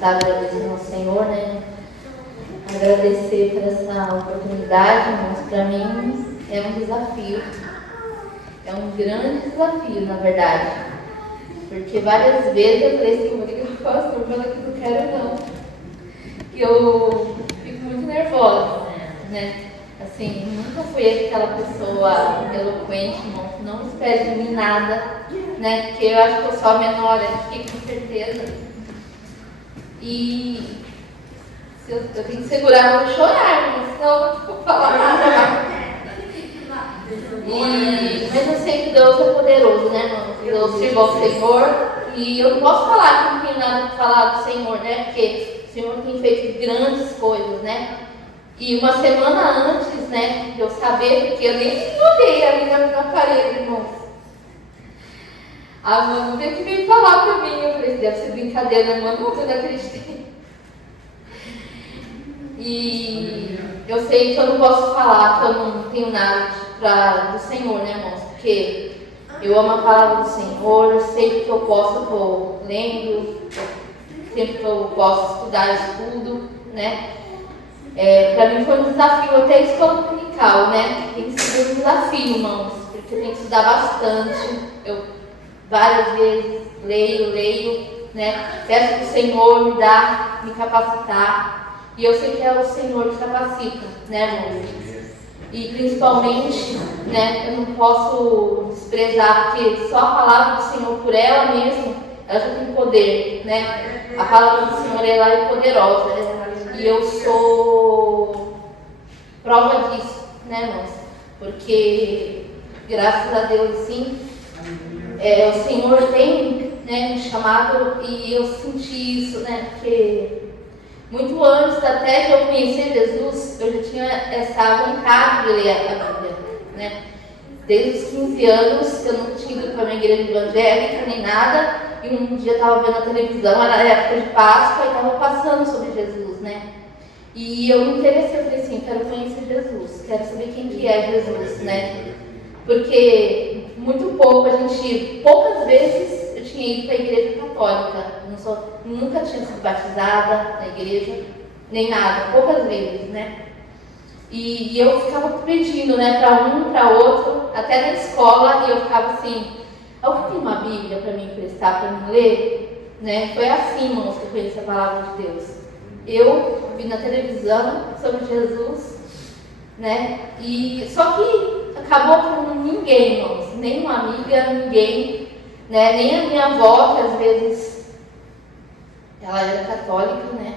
estar agradecendo ao Senhor, né? Agradecer por essa oportunidade, mas para mim é um desafio. É um grande desafio, na verdade. Porque várias vezes eu falei assim, Rodrigo, pastor, mas eu não quero não. Que eu fico muito nervosa, né? Assim, nunca fui aquela pessoa eloquente, não espere de mim nada, né? Porque eu acho que eu sou a menor aqui, com certeza. E eu tenho que segurar, eu vou chorar, mas senão eu não vou falar nada. Mas eu sei que Deus é poderoso, né, irmão? Eu sirvo ao Senhor e eu não posso falar que não tenho nada para falar do Senhor, né? Porque o Senhor tem feito grandes coisas, né? E uma semana antes, né, de eu saber, porque eu nem olhei ali na parede, irmãos. A mãe veio que veio falar para mim, eu falei, deve ser brincadeira, irmã, não, eu não acreditei. E eu sei que eu não posso falar que eu não tenho nada do Senhor, né, irmãos? Porque eu amo a palavra do Senhor, eu sei que eu posso, eu estou lendo, sempre que eu posso estudar, eu estudo, né? Para mim foi um desafio até escola dominical, né? Tem sido um desafio, irmãos, porque eu tenho que estudar bastante. Eu várias vezes leio, né? Peço para o Senhor me capacitar. E eu sei que é o Senhor que capacita, né, irmãos? E principalmente, né, eu não posso desprezar, porque só a palavra do Senhor por ela mesma, ela já tem poder, né? A palavra do Senhor, ela é poderosa, e eu sou prova disso, né, irmãos? Porque, graças a Deus, sim, o Senhor tem, né, me chamado, e eu senti isso, né, porque muito antes até de eu conhecer Jesus, eu já tinha essa vontade de ler a Bíblia, né? Desde os 15 anos, eu nunca tinha ido para uma igreja evangélica nem nada, e um dia eu estava vendo a televisão, era época de Páscoa, e estava passando sobre Jesus, né? E eu me interessei, eu falei assim, quero conhecer Jesus, quero saber quem que é Jesus, né? Porque poucas vezes eu tinha ido para a igreja católica, nunca tinha sido batizada na igreja, nem nada, poucas vezes, né? E eu ficava pedindo, né, para um, para outro, até na escola, e eu ficava assim, alguém tem uma Bíblia para mim emprestar, para mim ler? Né? Foi assim, irmãos, que eu conheci a palavra de Deus. Eu vi na televisão sobre Jesus, né? E só que acabou com ninguém, irmãos, nem uma amiga, ninguém, né? Nem a minha avó, que às vezes ela era católica, né?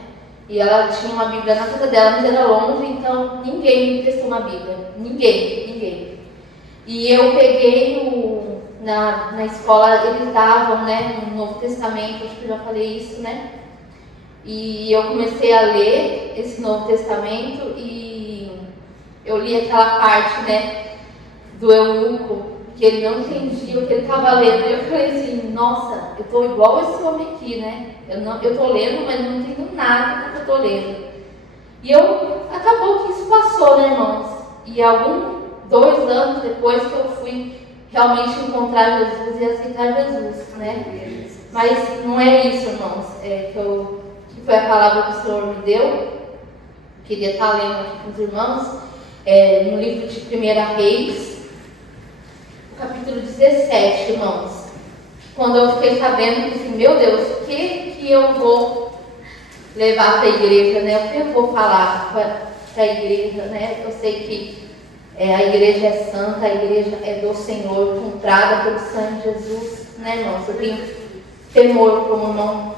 E ela tinha uma Bíblia na casa dela, mas era longe, então ninguém me emprestou uma Bíblia. Ninguém. E eu peguei na escola, eles davam, né, no Novo Testamento, acho que eu já falei isso, né? E eu comecei a ler esse Novo Testamento e eu li aquela parte, né, do eunuco, que ele não entendia o que ele estava lendo. Eu falei assim, nossa, eu estou igual esse homem aqui, né? Eu estou lendo, mas não entendo nada do que eu estou lendo. E acabou que isso passou, né, irmãos? E 2 anos depois que eu fui realmente encontrar Jesus e aceitar Jesus, né? Mas não é isso, irmãos, que foi a palavra que o Senhor me deu. Eu queria estar lendo aqui com os irmãos, no livro de 1 Reis, capítulo 17, irmãos. Quando eu fiquei sabendo que, assim, meu Deus, o que eu vou levar para a igreja, né? O que eu vou falar para a igreja, né? Eu sei que a igreja é santa, a igreja é do Senhor, comprada pelo sangue de Jesus, né, irmãos? Eu tenho temor, como o irmão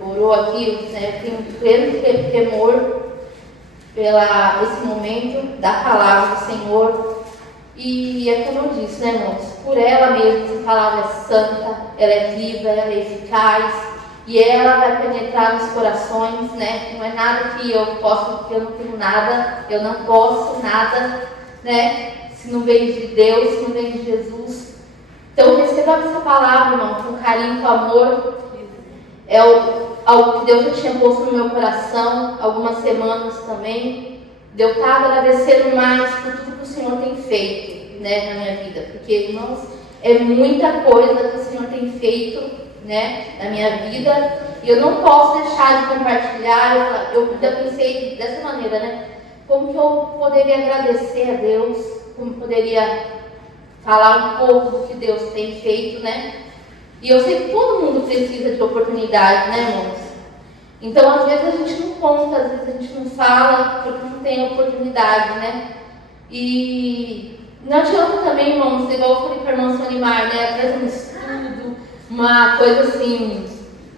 orou aqui, né? Eu tenho pleno temor esse momento da palavra do Senhor. E é como eu disse, né, irmãos? Por ela mesma, essa palavra é santa, ela é viva, ela é eficaz, e ela vai penetrar nos corações, né? Não é nada que eu posso, porque eu não tenho nada, eu não posso nada, né? Se não vem de Deus, se não vem de Jesus. Então receba essa palavra, irmão, com carinho, com amor. É algo que Deus já tinha posto no meu coração, algumas semanas também. De eu estar agradecendo mais por tudo que o Senhor tem feito, né, na minha vida. Porque, irmãos, é muita coisa que o Senhor tem feito né, na minha vida, e eu não posso deixar de compartilhar. Eu já pensei dessa maneira, né? Como que eu poderia agradecer a Deus, como poderia falar um pouco do que Deus tem feito, né? E eu sei que todo mundo precisa de oportunidade, né, irmãos? Então, às vezes a gente não conta, às vezes a gente não fala, porque não tem oportunidade, né? E não adianta também, irmãos, igual eu falei para a irmã Sonimar, né? Atrás de um estudo, uma coisa assim,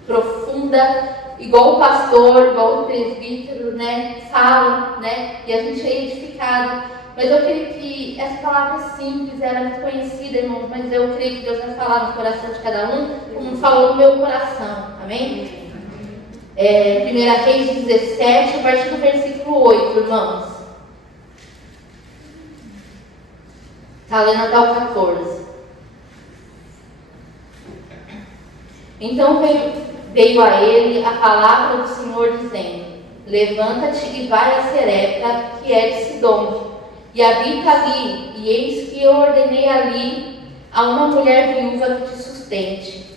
profunda, igual o pastor, igual o presbítero, né? Falam, né? E a gente é edificado. Mas eu creio que essa palavra simples, era muito conhecida, irmãos, mas eu creio que Deus vai falar no coração de cada um, como falou no meu coração, amém? 1 Reis 17, a partir do versículo 8, irmãos. Está lendo até o 14. Então veio a ele a palavra do Senhor, dizendo: levanta-te e vai a Serepta, que é de Sidom, e habita ali, e eis que eu ordenei ali a uma mulher viúva que te sustente.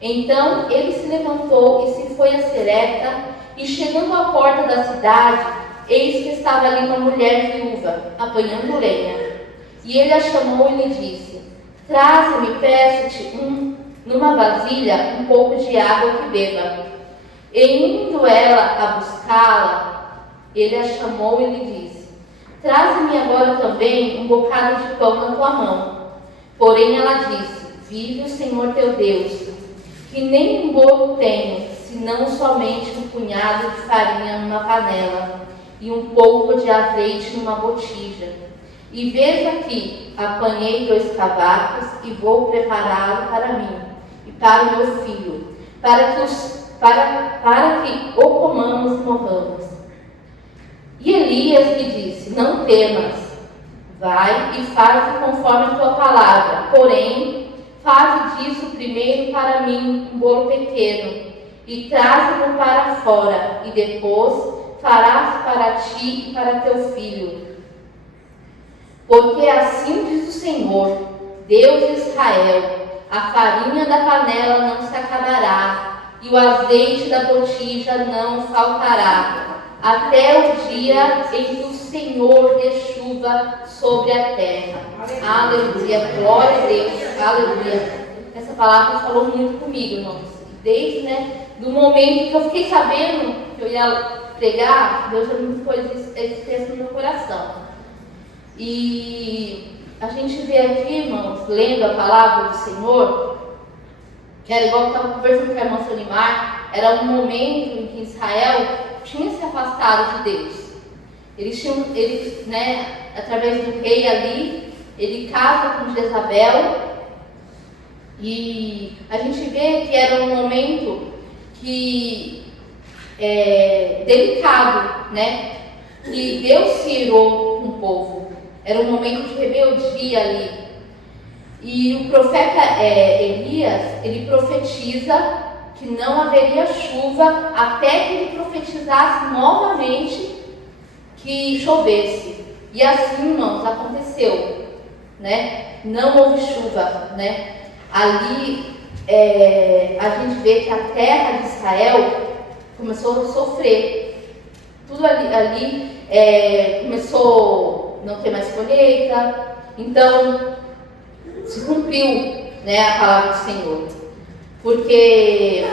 Então ele se levantou e se foi a Serepta, e chegando à porta da cidade, eis que estava ali uma mulher viúva, apanhando lenha. E ele a chamou e lhe disse: traze-me, peço-te, numa vasilha, um pouco de água que beba. E indo ela a buscá-la, ele a chamou e lhe disse: traze-me agora também um bocado de pão na tua mão. Porém ela disse: vive o Senhor teu Deus, que nem um bolo tenho, senão somente um punhado de farinha numa panela e um pouco de azeite numa botija. E veja aqui, apanhei 2 cavacos e vou prepará-lo para mim e para o meu filho, para que o comamos e morramos. E Elias lhe disse: não temas, vai e faze conforme a tua palavra, porém faze disso primeiro para mim um bolo pequeno, e traze-o para fora, e depois farás para ti e para teu filho. Porque assim diz o Senhor, Deus de Israel: a farinha da panela não se acabará, e o azeite da botija não faltará, até o dia em que o Senhor dê chuva sobre a terra. Aleluia, glória a Deus, aleluia. Essa palavra falou muito comigo, irmãos. Desde, do momento que eu fiquei sabendo que eu ia pregar, Deus já me pôs esse texto no meu coração. E a gente vê aqui, irmãos, lendo a palavra do Senhor, que era igual que eu estava conversando com a irmã Sonimar, era um momento em que Israel tinha se afastado de Deus. Eles, através do rei ali, ele casa com Jezabel, e a gente vê que era um momento delicado, que Deus se irou com o povo. Era um momento de rebeldia ali. E o profeta Elias, ele profetiza que não haveria chuva até que ele profetizasse novamente que chovesse. E assim, irmãos, aconteceu, Não houve chuva, Ali a gente vê que a terra de Israel começou a sofrer. Tudo ali começou a não ter mais colheita. Então se cumpriu, a palavra do Senhor, porque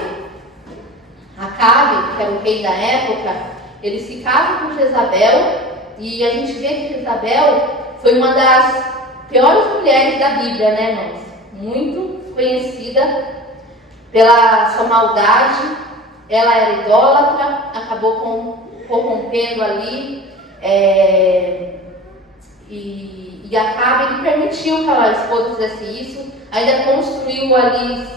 Acabe, que era o rei da época, ele se casa com Jezabel, e a gente vê que Jezabel foi uma das piores mulheres da Bíblia, irmãos? Muito conhecida pela sua maldade. Ela era idólatra, acabou corrompendo ali, e Acabe, ele permitiu que a esposa fizesse isso, ainda construiu ali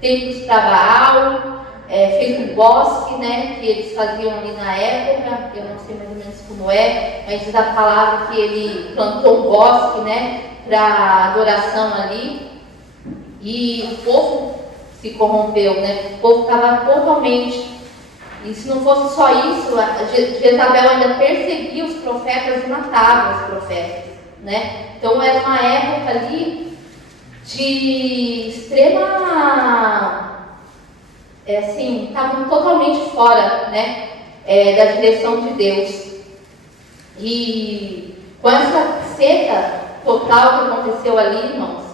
templos para Baal, fez um bosque, que eles faziam ali na época. Eu não sei mais ou menos como mas diz a palavra que ele plantou um bosque, para adoração ali, e o povo se corrompeu, o povo estava totalmente. E se não fosse só isso, Jezabel ainda perseguia os profetas e matava os profetas, Então era uma época ali de extrema, assim, estavam totalmente fora, né, da direção de Deus. E com essa seca total que aconteceu ali, irmãos,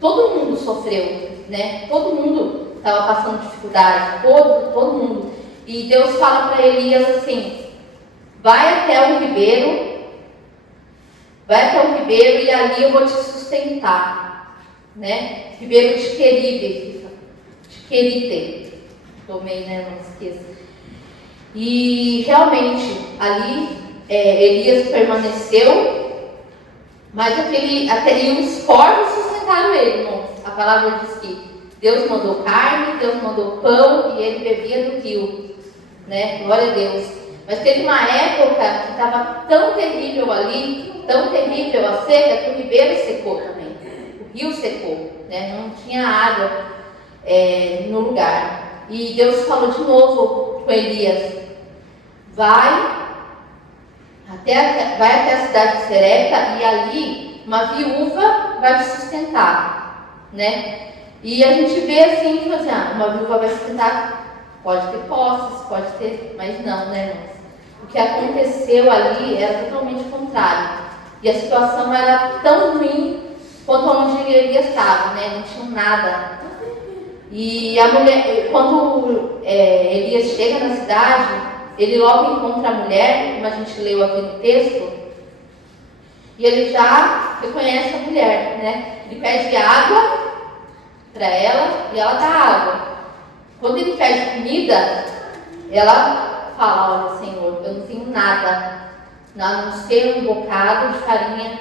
todo mundo sofreu, né? Todo mundo estava passando dificuldade, todo mundo. E Deus fala para Elias assim: vai até o ribeiro e ali eu vou te sustentar, né? Ribeiro de Querite. Tomei, né? Não esqueça. E realmente ali Elias permaneceu, mas e os corvos sustentaram ele, irmãos. A palavra diz que Deus mandou carne, Deus mandou pão e ele bebia do rio, né? Glória a Deus. Mas teve uma época que estava tão terrível ali, tão terrível a seca, que o ribeiro secou também. O rio secou, né? Não tinha água no lugar. E Deus falou de novo com Elias: vai até a cidade de Serepta e ali uma viúva vai te sustentar, né? E a gente vê assim, uma viúva vai sustentar, pode ter posses, pode ter, mas não, né, irmãos? O que aconteceu ali era totalmente contrário. E a situação era tão ruim quanto onde Elias estava, né? Não tinha nada. E a mulher, quando Elias chega na cidade, ele logo encontra a mulher, como a gente leu aqui no texto, e ele já reconhece a mulher, né? Ele pede água para ela e ela dá água. Quando ele pede comida, ela fala: olha, Senhor, eu não tenho nada, a não ser um bocado de farinha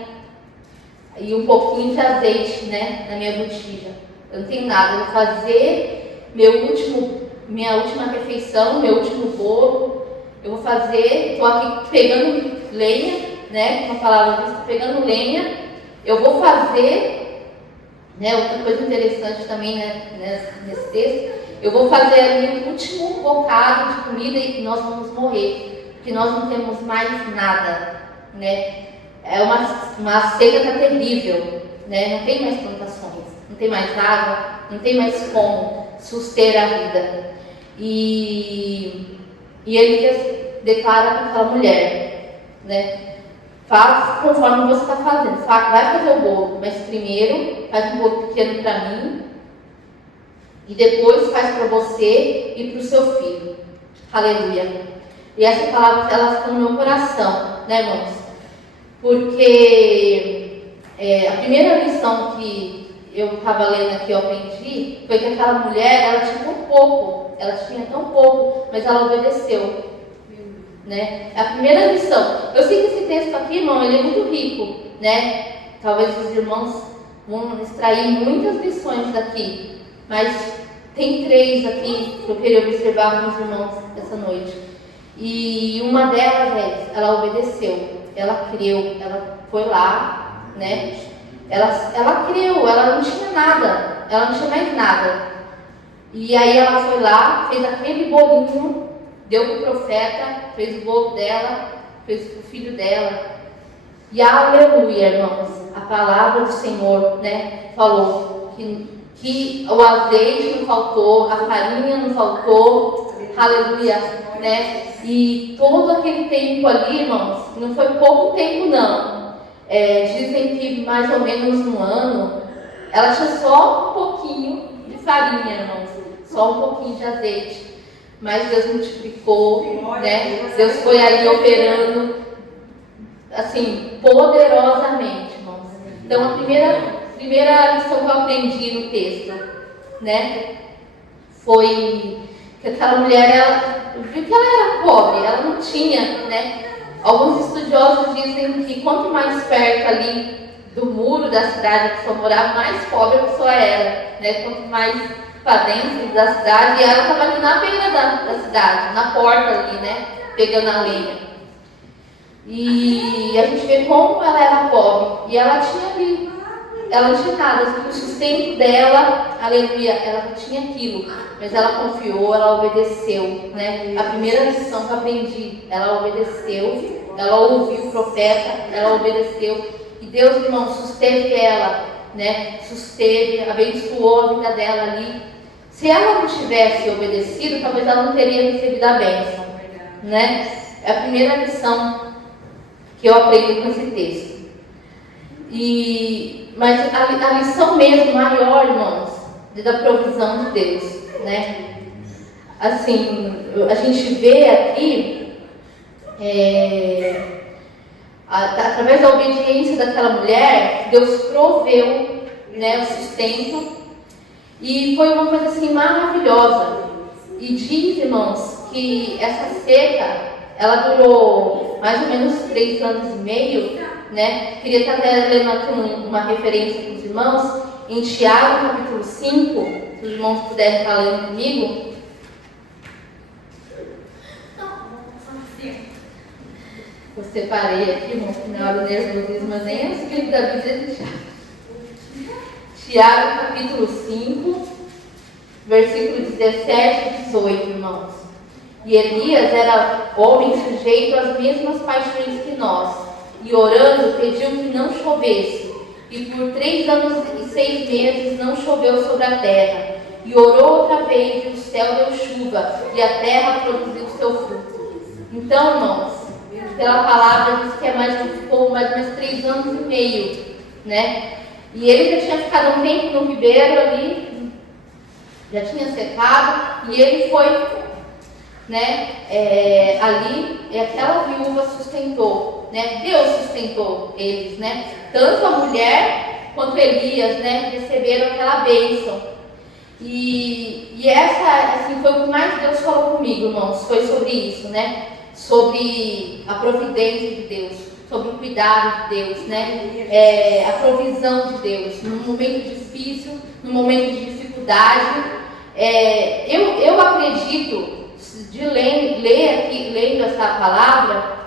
e um pouquinho de azeite, né, na minha botija. Eu não tenho nada, eu vou fazer minha última refeição, meu último bolo. Eu vou fazer, estou aqui pegando lenha, né, com a palavra diz, pegando lenha. Eu vou fazer, né, outra coisa interessante também, né, nesse texto, eu vou fazer ali o último bocado de comida e nós vamos morrer, porque nós não temos mais nada, né? É uma seca tá terrível, né? Não tem mais plantações, não tem mais água, não tem mais como suster a vida. E ele declara para aquela mulher, né? Faz conforme você está fazendo. Vai fazer o bolo, mas primeiro faz um bolo pequeno para mim e depois faz para você e para o seu filho. Aleluia. E essa palavra, ela ficou no meu coração, né, irmãos? Porque a primeira lição que eu estava lendo aqui, eu aprendi, foi que aquela mulher, ela tinha tão pouco, mas ela obedeceu. Né? A primeira lição. Eu sei que esse texto aqui, irmão, ele é muito rico, né? Talvez os irmãos vão extrair muitas lições daqui, mas tem 3 aqui que eu queria observar com os irmãos essa noite. E uma delas ela obedeceu, ela creu, ela foi lá, né? Ela creu, ela não tinha nada, ela não tinha mais nada. E aí ela foi lá, fez aquele bolinho, deu para o profeta, fez o bolo dela, fez para o filho dela. E aleluia, irmãos, a palavra do Senhor, né, falou que o azeite não faltou, a farinha não faltou, aleluia, né? E todo aquele tempo ali, irmãos, não foi pouco tempo não. Dizem que mais ou menos um ano, ela tinha só um pouquinho de farinha, irmãos, só um pouquinho de azeite. Mas Deus multiplicou, né? Deus foi ali operando, assim, poderosamente, irmãos. Então, a primeira lição que eu aprendi no texto, né, foi que aquela mulher, viu que ela era pobre, ela não tinha, né? Alguns estudiosos dizem que quanto mais perto ali do muro da cidade a pessoa morava, mais pobre a pessoa era, né? Quanto mais para dentro da cidade, e ela estava ali na beira da cidade, na porta ali, né, pegando a lenha. E a gente vê como ela era pobre, e ela tinha ali, ela não tinha nada, o sustento dela, aleluia, ela não tinha aquilo, mas ela confiou, ela obedeceu, né? A primeira lição que eu aprendi, ela obedeceu, ela ouviu o profeta, ela obedeceu, E Deus, irmão, susteve ela, né? Susteve, abençoou a vida dela ali. Se ela não tivesse obedecido, talvez ela não teria recebido a bênção, né? É a primeira lição que eu aprendo com esse texto. Mas a lição mesmo maior, irmãos, da provisão de Deus, né? Assim, a gente vê aqui, através da obediência daquela mulher, Deus proveu, né, o sustento, e foi uma coisa assim maravilhosa. E diz, irmãos, que essa seca, ela durou mais ou menos 3 anos e meio, né? Queria estar até lendo aqui uma referência para os irmãos, em Tiago, capítulo 5, se os irmãos puderem estar lendo comigo. Eu separei aqui, irmãos, que na hora do nervosismo, mas nem é o escrito da Bíblia de Tiago. Tiago, capítulo 5, versículo 17 e 18, irmãos. E Elias era homem sujeito às mesmas paixões que nós, e orando pediu que não chovesse, e por 3 anos e 6 meses não choveu sobre a terra. E orou outra vez, e o céu deu chuva, e a terra produziu o seu fruto. Então, irmãos, pela palavra diz que ficou mais ou menos 3 anos e meio, né? E ele já tinha ficado um tempo no ribeiro ali, já tinha secado, e ele foi, né, ali, e aquela viúva sustentou, né? Deus sustentou eles, né? Tanto a mulher quanto Elias, né, receberam aquela bênção. E essa, assim, foi o que mais Deus falou comigo, irmãos, foi sobre isso, né? Sobre a providência de Deus, sobre o cuidado de Deus, né? A provisão de Deus, num momento difícil, num momento de dificuldade. Eu acredito, de lendo essa palavra,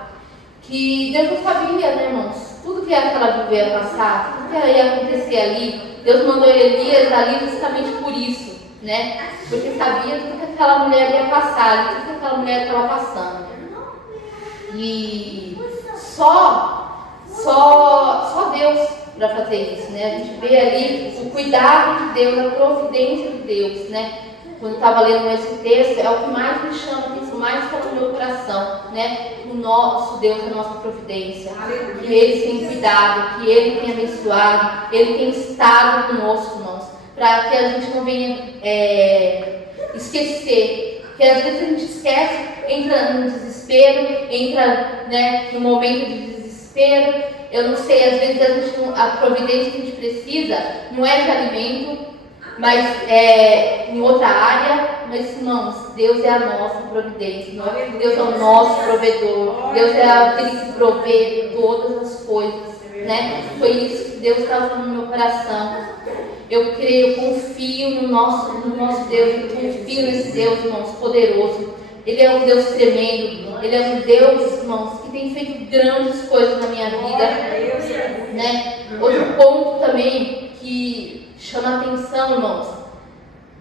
que Deus não sabia, né, irmãos? Tudo que aquela viúva ia passar, tudo que ia acontecer ali, Deus mandou Elias ali justamente por isso, né? Porque sabia tudo que aquela mulher ia passar, tudo que aquela mulher estava passando. E só Deus para fazer isso, né? A gente vê ali o cuidado de Deus, a providência de Deus, né? Quando eu estava lendo esse texto, é o que mais me chama a atenção, mais fala no meu coração, né? O nosso Deus, a nossa providência, que Ele tem cuidado, que Ele tem abençoado, Ele tem estado conosco, irmãos, para que a gente não venha esquecer, porque às vezes a gente esquece, entra no desespero, entra, né, no momento de desespero. Eu não sei, às vezes a providência que a gente precisa não é de alimento, mas em outra área. Mas, irmãos, Deus é a nossa providência, Deus é o nosso provedor, Deus é aquele que provê todas as coisas, né? Foi isso que Deus estava falando no meu coração. Eu creio, eu confio no nosso Deus, eu confio nesse Deus, irmãos, poderoso. Ele é um Deus tremendo, Ele é um Deus, irmãos, que tem feito grandes coisas na minha vida, né? Outro ponto também que chama atenção, irmãos,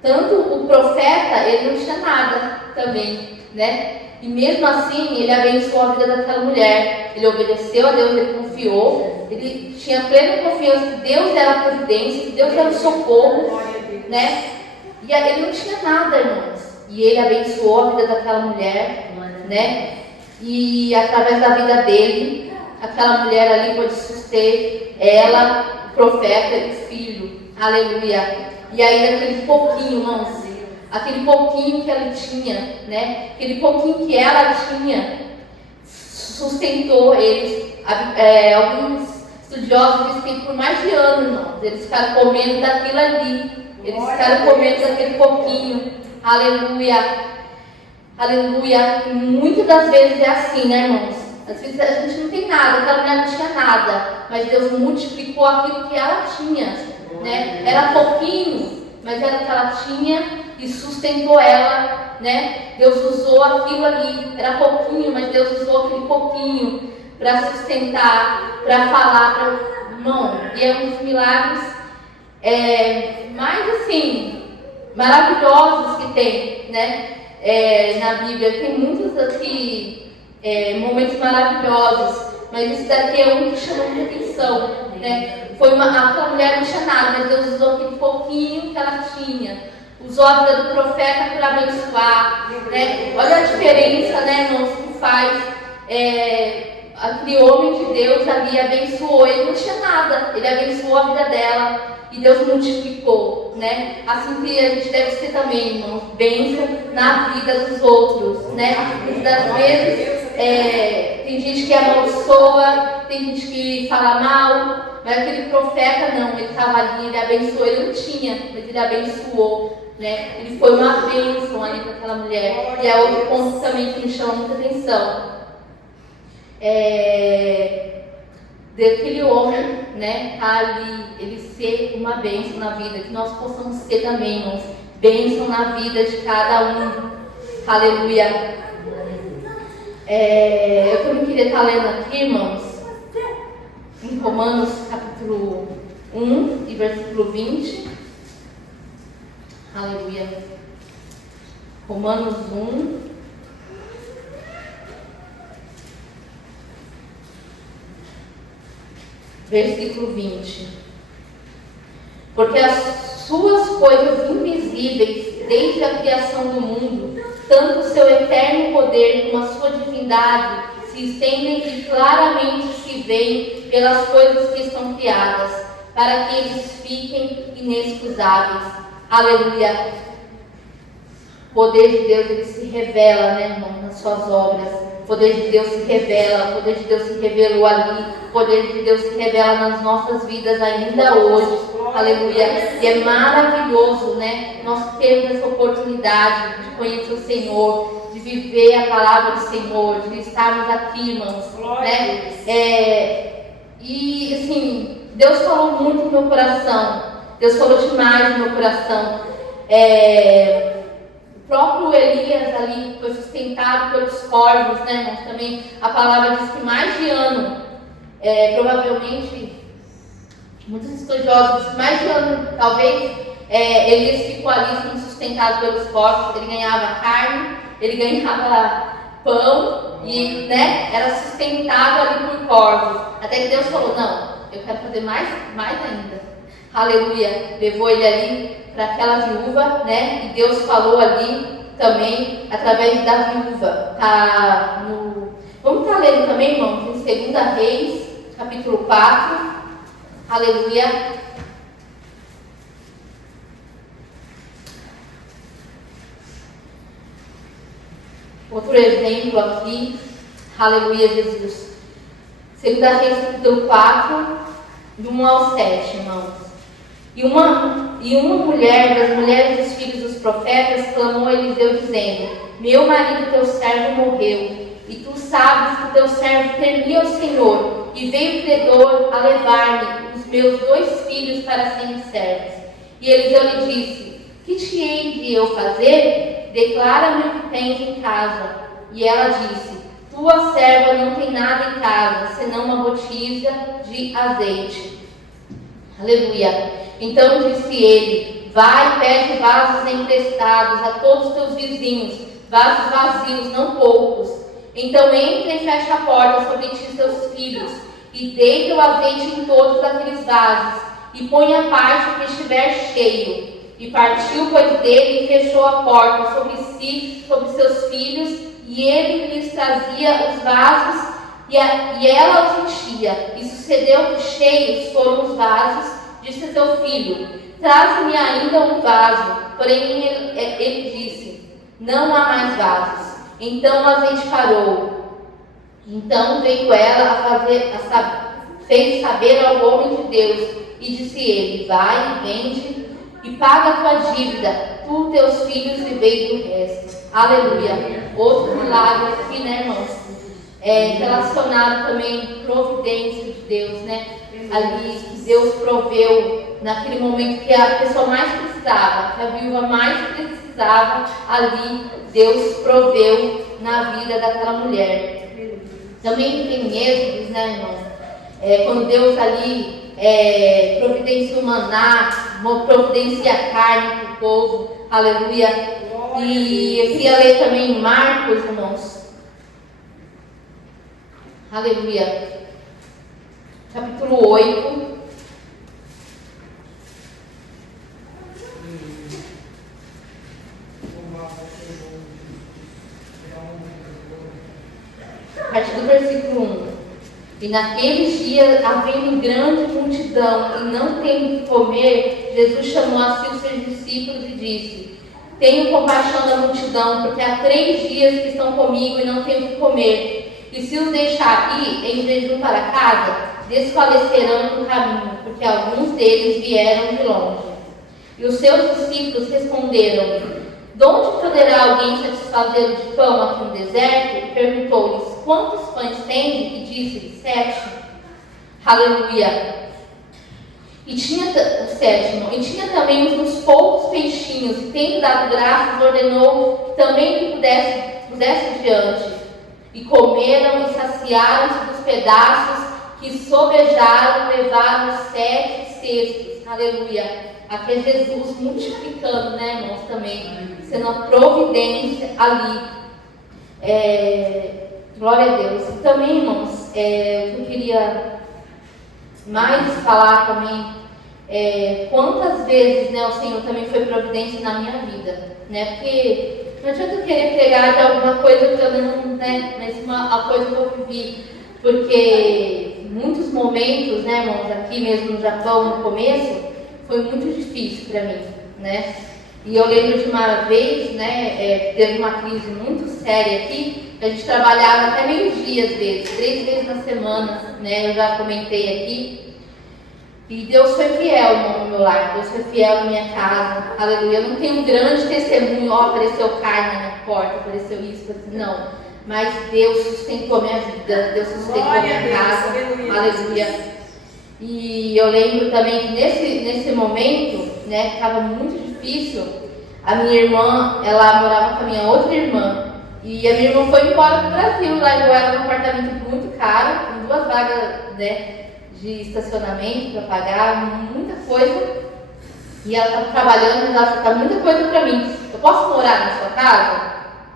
tanto o profeta, ele não tinha nada também, né? E mesmo assim, ele abençoou a vida daquela mulher, ele obedeceu a Deus, ele confiou, ele tinha plena confiança que Deus era a providência, que Deus era o socorro, né? E ele não tinha nada, irmãos, e ele abençoou a vida daquela mulher, né? E através da vida dele, aquela mulher ali pôde suster ela, o profeta e o filho. Aleluia. E aí aquele pouquinho, irmãos, aquele pouquinho que ela tinha, né? Aquele pouquinho que ela tinha, sustentou eles. Alguns estudiosos dizem que por mais de ano, irmãos, eles ficaram comendo daquilo ali. Eles ficaram comendo daquele pouquinho. Aleluia. Aleluia. E muitas das vezes é assim, né, irmãos? Às vezes a gente não tem nada, aquela mulher não tinha nada, mas Deus multiplicou aquilo que ela tinha, né? Era pouquinho, mas era o que ela tinha e sustentou ela, né? Deus usou aquilo ali, era pouquinho, mas Deus usou aquele pouquinho para sustentar, para falar, irmão, e é um dos milagres mais assim, maravilhosos que tem, né? Na Bíblia, tem muitos aqui momentos maravilhosos. mas esse daqui é um que chama muita atenção, né? Aquela mulher não tinha nada, mas Deus usou aquele pouquinho que ela tinha. Usou a vida do profeta para abençoar, né? Olha a diferença, né, irmãos, que faz. Aquele homem de Deus ali abençoou, ele não tinha nada, ele abençoou a vida dela e Deus multiplicou, né? Assim que a gente deve ser também, irmãos, bênção na vida dos outros, né? Muitas das vezes tem gente que amaldiçoa, tem gente que fala mal, mas aquele profeta não, ele estava ali, ele abençoou, ele não tinha, mas ele abençoou, né? Ele foi uma bênção ali para aquela mulher. E é outro ponto também que me chama muita atenção. Daquele homem, né, tá ali, ele ser uma bênção na vida, que nós possamos ser também, irmãos, bênção na vida de cada um. Aleluia. Eu também queria estar lendo aqui, irmãos, em Romanos capítulo 1 e versículo 20. Aleluia. Romanos 1. Versículo 20. Porque as suas coisas invisíveis, desde a criação do mundo, tanto o seu eterno poder como a sua divindade, se estendem e claramente se veem pelas coisas que estão criadas, para que eles fiquem inexcusáveis. Aleluia. O poder de Deus, ele se revela, né, irmão, nas suas obras. O poder de Deus se revela, o poder de Deus se revelou ali, o poder de Deus se revela nas nossas vidas ainda hoje. Aleluia. E é maravilhoso, né? Nós temos essa oportunidade de conhecer o Senhor, de viver a palavra do Senhor, de estarmos aqui, irmãos, né? E assim, Deus falou muito no meu coração. Deus falou demais no meu coração. O próprio Elias ali foi sustentado pelos corvos, né, irmãos? Também a palavra diz que mais de ano, provavelmente, muitos estudiosos dizem que mais de ano, talvez, Elias ficou ali sendo sustentado pelos corvos. Ele ganhava carne, ele ganhava pão e, né, era sustentado ali por corvos. Até que Deus falou, não, eu quero fazer mais ainda. Aleluia. Levou ele ali para aquela viúva, né? E Deus falou ali também através da viúva. Vamos estar lendo também, irmãos, em 2 Reis, capítulo 4. Aleluia. Outro exemplo aqui. Aleluia, Jesus. 2 Reis, capítulo 4, de 1 ao 7, irmãos. E uma mulher das mulheres dos filhos dos profetas clamou a Eliseu dizendo: meu marido teu servo morreu, e tu sabes que teu servo temia o Senhor, e veio o credor a levar-me os meus 2 filhos para serem servos. E Eliseu lhe disse: que te hei de eu fazer? Declara-me o que tens em casa. E ela disse: tua serva não tem nada em casa, senão uma botija de azeite. Aleluia. Então disse ele: vai, pede vasos emprestados a todos os teus vizinhos, vasos vazios, não poucos. Então entra e fecha a porta sobre ti e seus filhos, e deita o azeite em todos aqueles vasos, e põe a parte o que estiver cheio. E partiu, pois, dele, e fechou a porta sobre si, sobre seus filhos, e ele lhes trazia os vasos, e ela os enchia. E sucedeu que cheios foram os vasos. Disse seu filho: traze-me ainda um vaso. Porém ele disse: não há mais vasos. Então o azeite parou. Então veio ela fez saber ao homem de Deus, e disse ele: vai e vende e paga a tua dívida, tu, teus filhos, vivei do resto. Aleluia. Outro milagre aqui, né, irmãos? Relacionado também à providência de Deus, né? Ali que Deus proveu naquele momento que a pessoa mais precisava, que a viúva mais precisava, ali Deus proveu na vida daquela mulher. Também tem êxodos, né, irmãos? Quando Deus ali providencia o maná, providencia a carne para o povo, aleluia. E eu queria ler também Marcos, irmãos, aleluia. capítulo 8. A partir do versículo 1. E naqueles dias, havendo grande multidão e não tendo que comer, Jesus chamou a si os seus discípulos e disse: tenho compaixão da multidão, porque há 3 dias que estão comigo e não tenho que comer. E se os deixar ir em jejum para casa, desfalecerão no caminho, porque alguns deles vieram de longe. E os seus discípulos responderam: de onde poderá alguém satisfazê-lo de pão aqui no deserto? E perguntou-lhes: quantos pães tende? E disse-lhes: 7. Aleluia. E tinha o 7º. E tinha também uns poucos peixinhos. E tendo dado graças, ordenou que também lhe pusesse diante. E comeram e saciaram-se dos pedaços que sobejaram, levaram 7 cestos. Aleluia. Aqui é Jesus multiplicando, né, irmãos, também, sendo uma providência ali. Glória a Deus. E também, irmãos, o que eu queria mais falar também, quantas vezes, né, o Senhor também foi providência na minha vida, né, porque não adianta eu querer pregar de alguma coisa que eu não, né, mas uma coisa que eu vivi, porque muitos momentos, né, irmãos, aqui mesmo no Japão, no começo, foi muito difícil para mim, né? E eu lembro de uma vez, né, teve uma crise muito séria aqui, a gente trabalhava até meio-dia às vezes, 3 vezes na semana, né? Eu já comentei aqui. E Deus foi fiel, irmão, no meu lar, Deus foi fiel na minha casa, aleluia. Eu não tenho um grande testemunho, apareceu carne na minha porta, apareceu isso, não. Mas Deus sustentou minha vida, Deus sustentou minha casa, aleluia. E eu lembro também que nesse momento, né, que estava muito difícil, a minha irmã, ela morava com a minha outra irmã, e a minha irmã foi embora para o Brasil, largou ela num apartamento muito caro, com 2 vagas, né, de estacionamento para pagar, muita coisa, e ela estava trabalhando, mas ela falou: muita coisa para mim, eu posso morar na sua casa?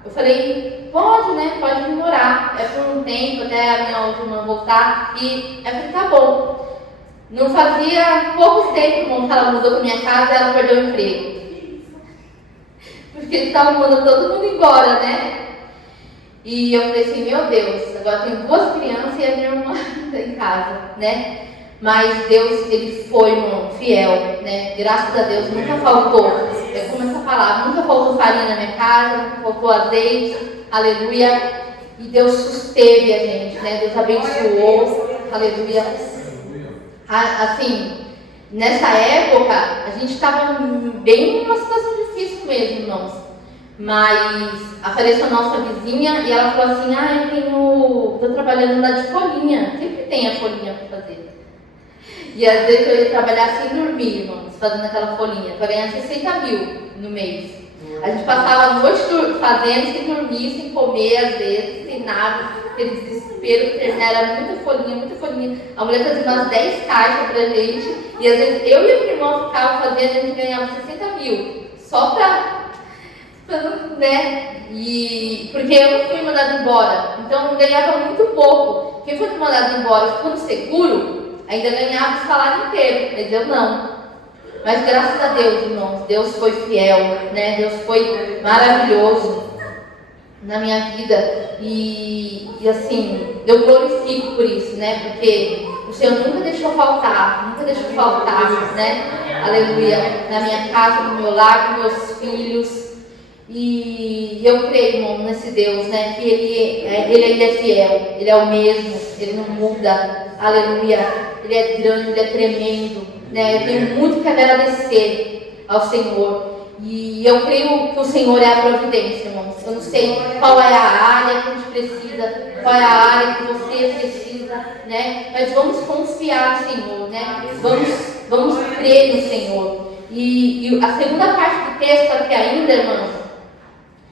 Eu falei: pode, né, pode vir morar, por um tempo, até a minha outra irmã voltar, e eu falei: tá bom. Não fazia pouco tempo que ela mudou para minha casa e ela perdeu o emprego. Porque eles estavam mandando todo mundo embora, né? E eu falei assim: meu Deus, agora tem 2 crianças e a minha irmã está em casa, né? Mas Deus, Ele foi, irmão, fiel, né? Graças a Deus, nunca faltou, como essa palavra, nunca faltou farinha na minha casa, nunca faltou azeite, aleluia. E Deus susteve a gente, né? Deus abençoou, aleluia. Assim, nessa época, a gente estava bem numa situação difícil mesmo, irmãos. Mas apareceu a nossa vizinha e ela falou assim: eu estou trabalhando lá de folhinha. Sempre tem a folhinha para fazer. E às vezes eu ia trabalhar sem dormir, irmãos, fazendo aquela folhinha, para ganhar 60 mil no mês. A gente passava a noite fazendo, sem dormir, sem comer, às vezes, sem nada. Aquele desespero, era muita folhinha, muita folhinha. A mulher fazia umas 10 caixas pra gente, e às vezes eu e a minha irmã ficava fazendo, a gente ganhava 60 mil, só pra né? E porque eu não fui mandada embora, então eu ganhava muito pouco. Quem foi mandado embora ficou no seguro, ainda ganhava o salário inteiro, mas eu não. Mas graças a Deus, irmãos, Deus foi fiel, né? Deus foi maravilhoso na minha vida, e assim, eu glorifico por isso, né? Porque o Senhor nunca deixou faltar, né? Aleluia, na minha casa, no meu lar, com meus filhos. E eu creio, irmão, nesse Deus, né? Que Ele ainda é fiel, Ele é o mesmo, Ele não muda, aleluia. Ele é grande, Ele é tremendo, né? Eu tenho muito que agradecer ao Senhor. E eu creio que o Senhor é a providência, irmãos. Eu não sei qual é a área que a gente precisa, qual é a área que você precisa, né? Mas vamos confiar no Senhor, né? Vamos crer no Senhor. E a segunda parte do texto aqui ainda, irmãos,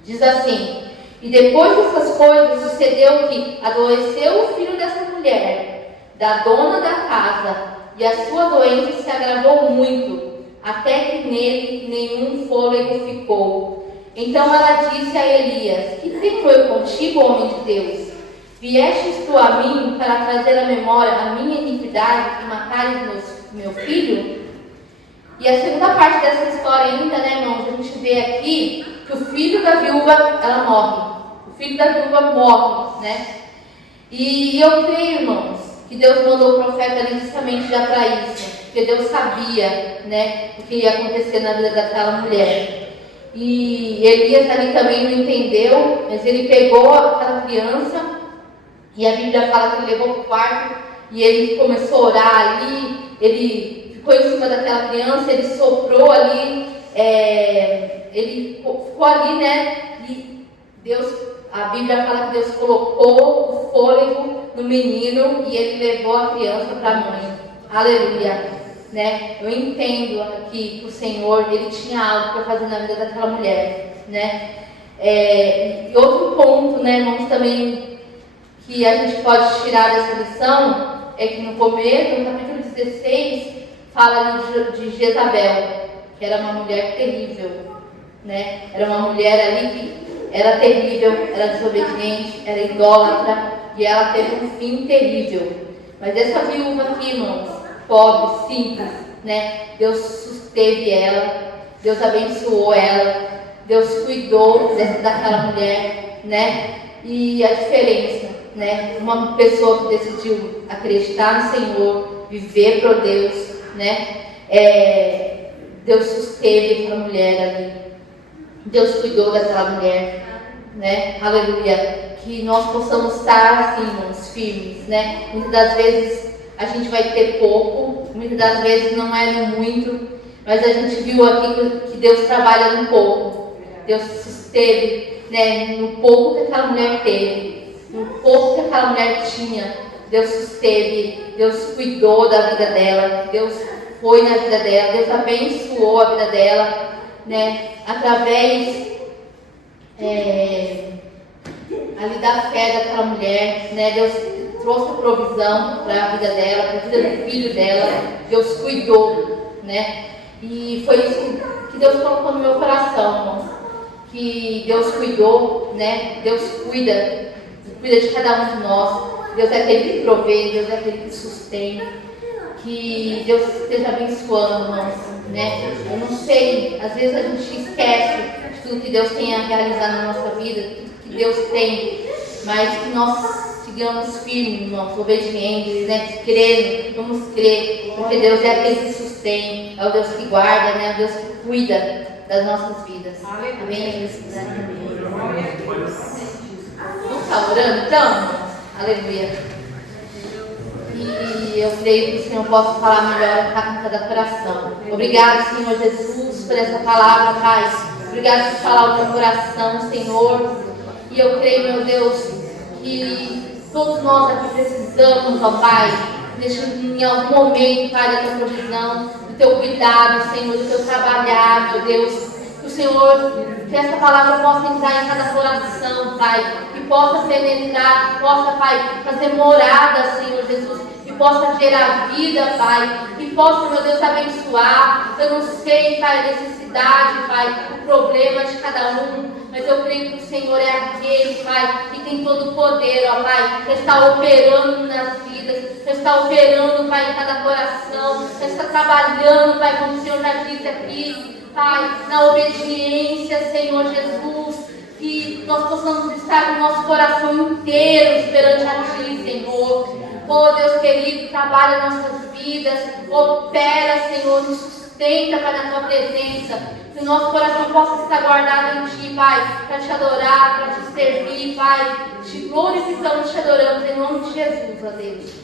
diz assim: e depois dessas coisas sucedeu que adoeceu o filho dessa mulher, da dona da casa, e a sua doença se agravou muito, até que nele nenhum fôlego ficou. Então ela disse a Elias: que tenho eu contigo, homem de Deus? Viestes tu a mim para trazer à memória a minha iniquidade enviar e matar meu filho? E a segunda parte dessa história ainda, né, irmãos, a gente vê aqui que o filho da viúva, ela morre. O filho da viúva morre, né? E eu creio, irmãos, que Deus mandou o profeta ali justamente já para isso. Porque Deus sabia, né, o que ia acontecer na vida daquela mulher. E Elias ali também não entendeu, mas ele pegou aquela criança, e a Bíblia fala que ele levou para o quarto, e ele começou a orar ali, ele ficou em cima daquela criança, ele soprou ali, ele ficou ali, né, e Deus, a Bíblia fala que Deus colocou o fôlego no menino, e ele levou a criança para a mãe. Aleluia! Né? Eu entendo aqui que o Senhor, Ele tinha algo para fazer na vida daquela mulher, né? E outro ponto, né, irmãos, também que a gente pode tirar dessa lição é que no começo, no capítulo 16, fala de Jezabel, que era uma mulher terrível, né? Era uma mulher ali que era terrível, era desobediente, era idólatra, e ela teve um fim terrível. Mas essa viúva aqui, irmãos, pobre, simples, né? Deus susteve ela, Deus abençoou ela, Deus cuidou daquela mulher, né? E a diferença, né? Uma pessoa que decidiu acreditar no Senhor, viver para Deus, né? Deus susteve aquela mulher ali, Deus cuidou daquela mulher, né? Aleluia! Que nós possamos estar assim, irmãos, firmes, né? Muitas das vezes a gente vai ter pouco, muitas das vezes não é no muito, mas a gente viu aqui que Deus trabalha no pouco. Deus susteve, né, no pouco que aquela mulher teve, no pouco que aquela mulher tinha. Deus susteve, Deus cuidou da vida dela, Deus foi na vida dela, Deus abençoou a vida dela, né, através ali da fé daquela mulher, né, Deus trouxe a provisão para a vida dela, para a vida do filho dela. Deus cuidou, né? E foi isso que Deus colocou no meu coração, irmãos. Que Deus cuidou, né? Deus cuida de cada um de nós. Deus é aquele que provê, Deus é aquele que sustém. Que Deus esteja abençoando, irmãos, né? Eu não sei, às vezes a gente esquece de tudo que Deus tem a realizar na nossa vida, tudo que Deus tem, mas que nós sigamos firmes, irmãos, obedientes, né? Crendo, vamos crer, porque Deus é aquele que sustém, é o Deus que guarda, né? É o Deus que cuida das nossas vidas. Amém? Vamos estar orando então, irmãos? Aleluia. E eu creio que o Senhor possa falar melhor em cada coração. Obrigado, Senhor Jesus, por essa palavra, Pai. Obrigado por falar o meu coração, Senhor. E eu creio, meu Deus, que todos nós aqui precisamos, ó Pai, em algum momento, Pai, da tua provisão, do teu cuidado, Senhor, do teu trabalhar, meu Deus. Que o Senhor, que essa palavra possa entrar em cada coração, Pai, que possa penetrar, que possa, Pai, fazer morada, Senhor Jesus, que possa gerar vida, Pai, que possa, meu Deus, abençoar. Eu não sei, Pai, a necessidade, Pai, o problema de cada um, mas eu creio que o Senhor é aquele, Pai, que tem todo o poder, ó Pai, que está operando nas vidas, que está operando, Pai, em cada coração, que está trabalhando, Pai, como o Senhor já disse aqui, Pai, na obediência, Senhor Jesus, que nós possamos estar com o nosso coração inteiro perante a Ti, Senhor. Oh, Deus querido, trabalha nossas vidas, opera, Senhor, nos sustenta, Pai, na Tua presença. Que o nosso coração possa estar guardado em Ti, Pai, para Te adorar, para Te servir, Pai. Te glorificamos, Te adoramos, em nome de Jesus, ó Deus.